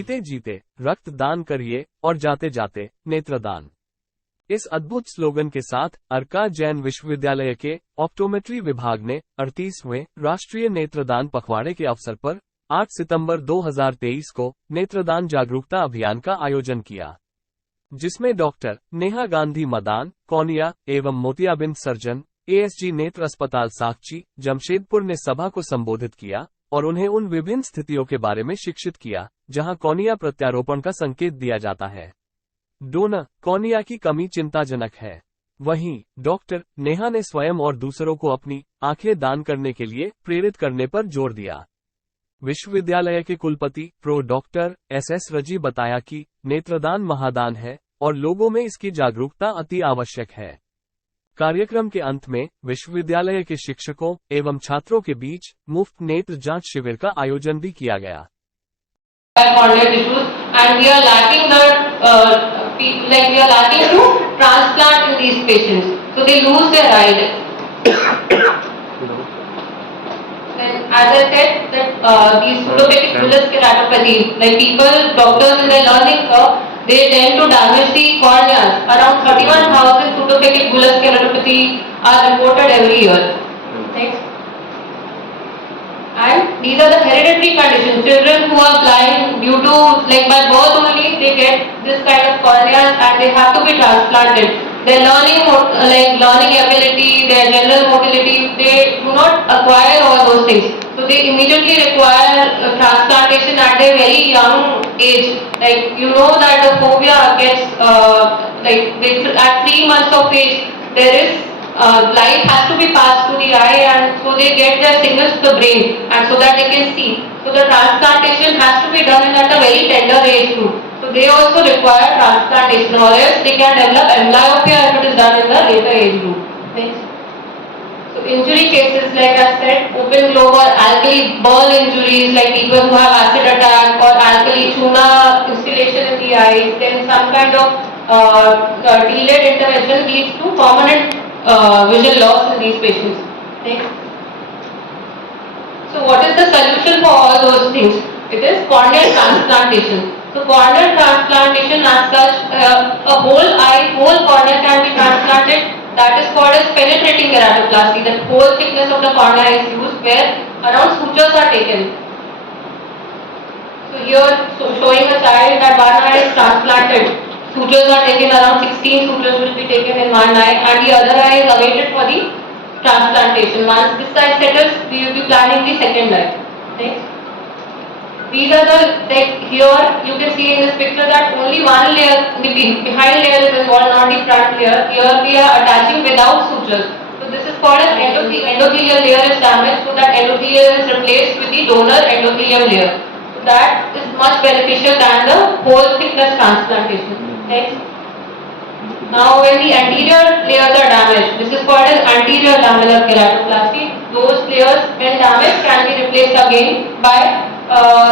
जीते जीते रक्तदान करिए और जाते जाते नेत्रदान। इस अद्भुत स्लोगन के साथ अर्का जैन विश्वविद्यालय के ऑप्टोमेट्री विभाग ने 38वें राष्ट्रीय नेत्रदान पखवाड़े के अवसर पर 8 सितंबर 2023 को नेत्रदान जागरूकता अभियान का आयोजन किया, जिसमें डॉक्टर नेहा गांधी मदान, कॉर्निया एवं मोतियाबिंद सर्जन, एएसजी नेत्र अस्पताल साकची, जमशेदपुर ने सभा को संबोधित किया और उन्हें उन विभिन्न स्थितियों के बारे में शिक्षित किया जहां कॉर्निया प्रत्यारोपण का संकेत दिया जाता है। डोनर कॉर्निया की कमी चिंताजनक है। वहीं डॉक्टर नेहा ने स्वयं और दूसरों को अपनी आंखें दान करने के लिए प्रेरित करने पर जोर दिया। विश्वविद्यालय के कुलपति प्रो डॉक्टर एस रजी बताया कि नेत्रदान महादान है और लोगों में इसकी जागरूकता अति आवश्यक है। कार्यक्रम के अंत में विश्वविद्यालय के शिक्षकों एवं छात्रों के बीच मुफ्त नेत्र जांच शिविर का आयोजन भी किया गया। we are lacking to transplant in these patients, so they lose their eye. Then, as I said, that these pseudophakic bullous keratopathy, like people, doctors in their learning curve, they tend to damage the corneas. Around 31,000 pseudophakic bullous keratopathy are reported every year. Next. And these are the hereditary conditions. Children who are blind due to, like by birth only, they get this kind of corneas and they have to be transplanted. Their learning ability, their general mobility, they do not acquire all those things. So they immediately require transplantation at a very young age. Like you know that the phobia gets at 3 months of age, there is light has to be passed to the eye, and so they get their signals to the brain, and so that they can see. So the transplantation has to be done at a very tender age group. So they also require transplantation, or else they can develop amblyopia if it is done in the later age group. Next. So injury cases, like I said, open globe or alkali burn injuries, like people who have acid attack or alkali chuna installation in the eyes, then some kind of delayed intervention leads to permanent visual loss in these patients. Next. So what is the solution for all those things? It is corneal transplantation. So corneal transplantation as such, a whole eye, whole cornea can be transplanted. That is called as penetrating keratoplasty. That whole thickness of the cornea is used where around sutures are taken. So here showing a child that one eye is transplanted. Sutures are taken, around 16 sutures will be taken in one eye, and the other eye is awaited for the transplantation. Once this eye settles, we will be planning the second eye. Next. These are the, like here you can see in this picture that only one layer, the behind layer is involved, not the front layer. Here we are attaching without sutures. So this is called as endothelial layer is damaged, so that endothelium is replaced with the donor endothelium layer. So that is much beneficial than the whole thickness transplantation. Next. Now when the anterior layers are damaged, this is called as anterior lamellar keratoplasty. Those layers when damaged can be replaced again by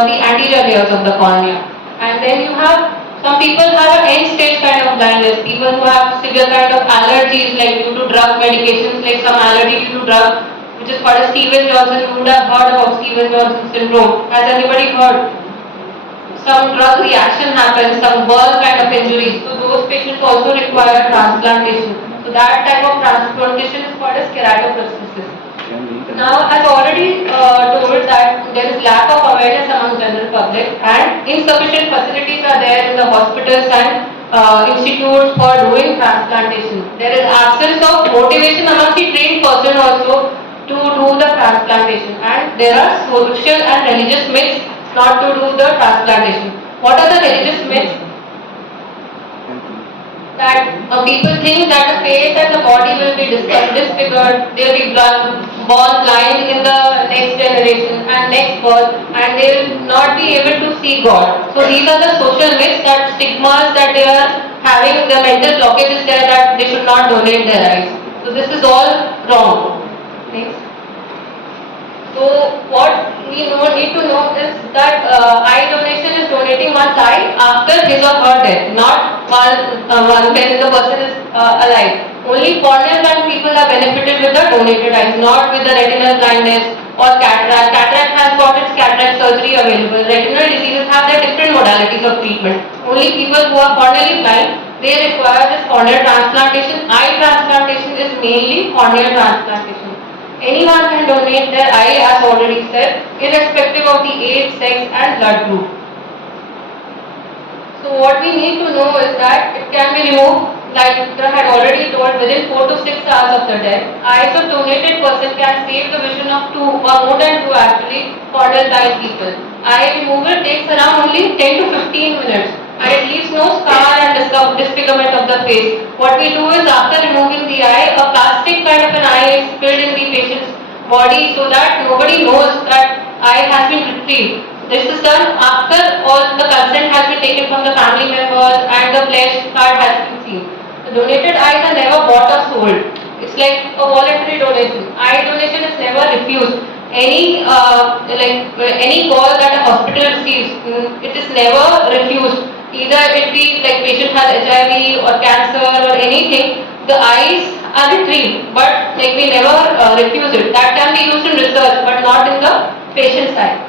the anterior layers of the cornea. And then you have, some people have an end stage kind of blindness, people who have severe kind of allergies like due to drug medications, like some allergy due to drug, which is called as Stevens-Johnson. You would have heard about Stevens-Johnson syndrome. Has anybody heard? Some drug reaction happens, some burn kind of injuries. So those patients also require transplantation. So that type of transplantation is called as keratoprosthesis. Now, as already told that there is lack of awareness among general public, and insufficient facilities are there in the hospitals and institutes for doing transplantation. There is absence of motivation among the trained person also to do the transplantation, and there are social and religious myths not to do the transplantation. What are the religious myths? That people think that the face and the body will be disfigured, they will be born blind in the next generation and next birth, and they will not be able to see God. So these are the social myths, that stigmas that they are having, the mental blockages there, that they should not donate their eyes. So this is all wrong. Next. So what we need to know is that eye donation is donating one's eye after his or her death, not when the person is alive. Only corneal blind people are benefited with the donated eyes, not with the retinal blindness or cataract. Cataract has got its cataract surgery available. Retinal diseases have their different modalities of treatment. Only people who are corneally blind, they require this corneal transplantation. Eye transplantation is mainly corneal transplantation. Anyone can donate their eye, as already said, irrespective of the age, sex and blood group. So what we need to know is that it can be removed, like I had already told, within 4 to 6 hours of the death. Eyes of donated person can save the vision of 2 or more than 2 actually corneal blind people. Eye removal takes around only 10 to 15 minutes and it leaves no scar and disfigurement of the face. What we do is after removing the eye, a plastic kind of an eye is filled in the patient's body so that nobody knows that eye has been retrieved. This is done after all the consent has been taken from the family members and the pledge card has been seen. The donated eyes are never bought or sold. It's like a voluntary donation. Eye donation is never refused. Any call that a hospital receives, it is never refused. Either it be like patient has HIV or cancer or anything, the eyes are retrieved, but like we never refuse it. That can be used in research, but not in the patient's eye.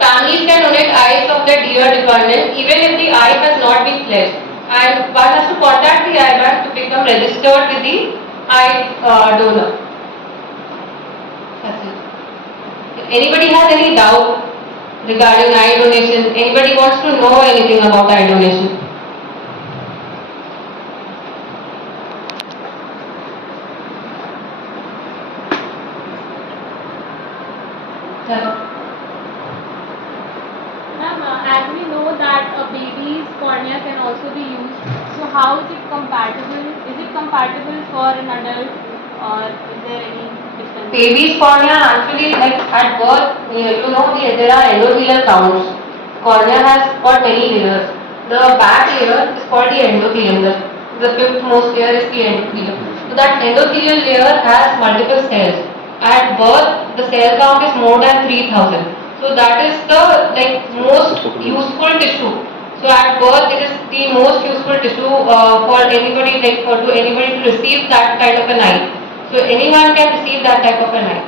Families can donate eyes of their dear dependent even if the eye has not been pledged, and one has to contact the eye bank to become registered with the eye donor. That's it. If anybody has any doubt regarding eye donation, anybody wants to know anything about eye donation? Hello. As we know that a baby's cornea can also be used, so how is it compatible? Is it compatible for an adult or is there any difference? Baby's cornea actually, like at birth, there are endothelial counts. Cornea has got many layers. The back layer is called the endothelium. The fifth most layer is the endothelium. So that endothelial layer has multiple cells. At birth, the cell count is more than 3000. So that is the most useful tissue. So at birth, it is the most useful tissue for anybody, to anybody to receive that kind of an eye. So anyone can receive that type of an eye.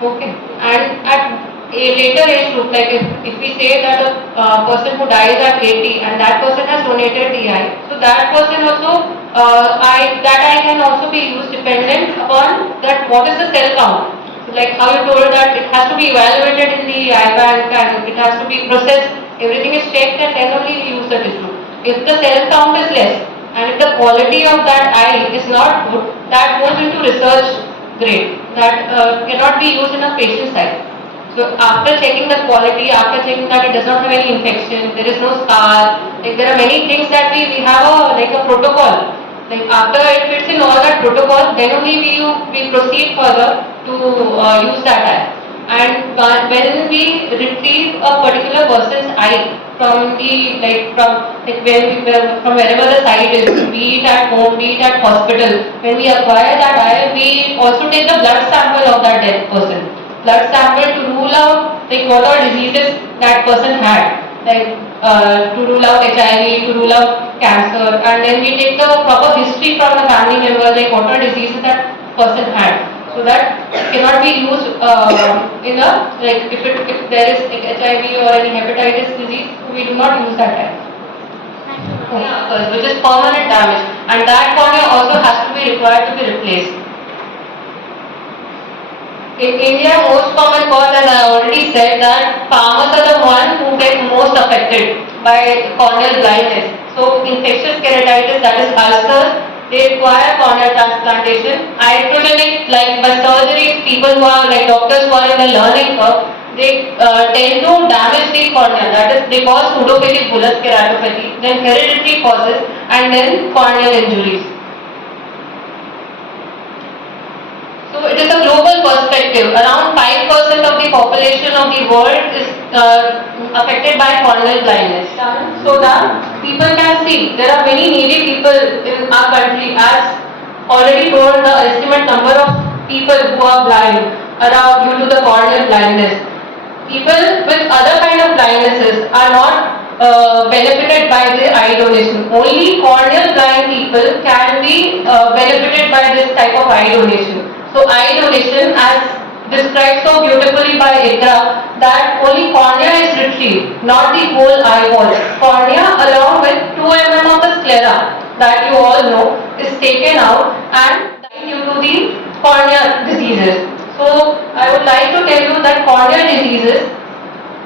Okay. And at a later age group, like if we say that a person who dies at 80 and that person has donated the eye, so that person also, that eye can also be used dependent upon that what is the cell count. Like how you told that it has to be evaluated in the eye bank and it has to be processed, everything is checked and then only we use the tissue. If the cell count is less and if the quality of that eye is not good, that goes into research grade. That cannot be used in a patient's eye. So after checking the quality, after checking that it does not have any infection, there is no scar, like there are many things that we have a protocol. Like after it fits in all that protocol, then only we proceed further to use that eye. And when we retrieve a particular person's eye from from wherever the site is, be it at home, be it at hospital, when we acquire that eye, we also take the blood sample of that dead person. Blood sample to rule out what all diseases that person had, to rule out HIV, to rule out cancer, and then we take the proper history from the family members, what all diseases that person had. So that cannot be used in a if there is HIV or any hepatitis disease, we do not use that type. Which is permanent damage, and that cornea also has to be required to be replaced. In India, most common cause, and I already said that farmers are the ones who get most affected by corneal blindness. So infectious keratitis, that is ulcers, they require corneal transplantation. Iatrogenic, by surgeries, people who are doctors who are in the learning curve, they tend to damage the cornea. That is, they cause pseudophilic bullous keratopathy, then hereditary causes, and then corneal injuries. So it is a global perspective. Around 5% of the population of the world is affected by corneal blindness. So that people can see. There are many needy people in our country. As already told, the estimate number of people who are blind around due to the corneal blindness. People with other kind of blindnesses are not benefited by the eye donation. Only corneal blind people can be benefited by this type of eye donation. So eye donation, as described so beautifully by Ikra that only cornea is retrieved, not the whole eyeball. Cornea along with 2 mm of the sclera that you all know is taken out and due to the cornea diseases. So I would like to tell you that cornea diseases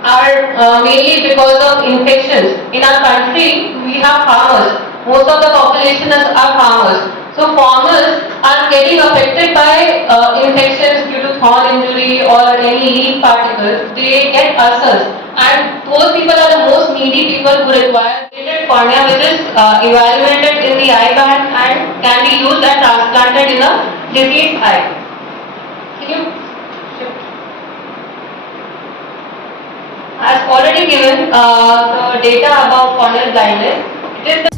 are mainly because of infections. In our country, we have farmers. Most of the population are farmers. So farmers are getting affected by infections due to thorn injury or any leaf particles. They get ulcers, and those people are the most needy people who require treated cornea, which is evaluated in the eye band and can be used and transplanted in a diseased eye. Can you shift? As already given the data about corneal blindness, it is the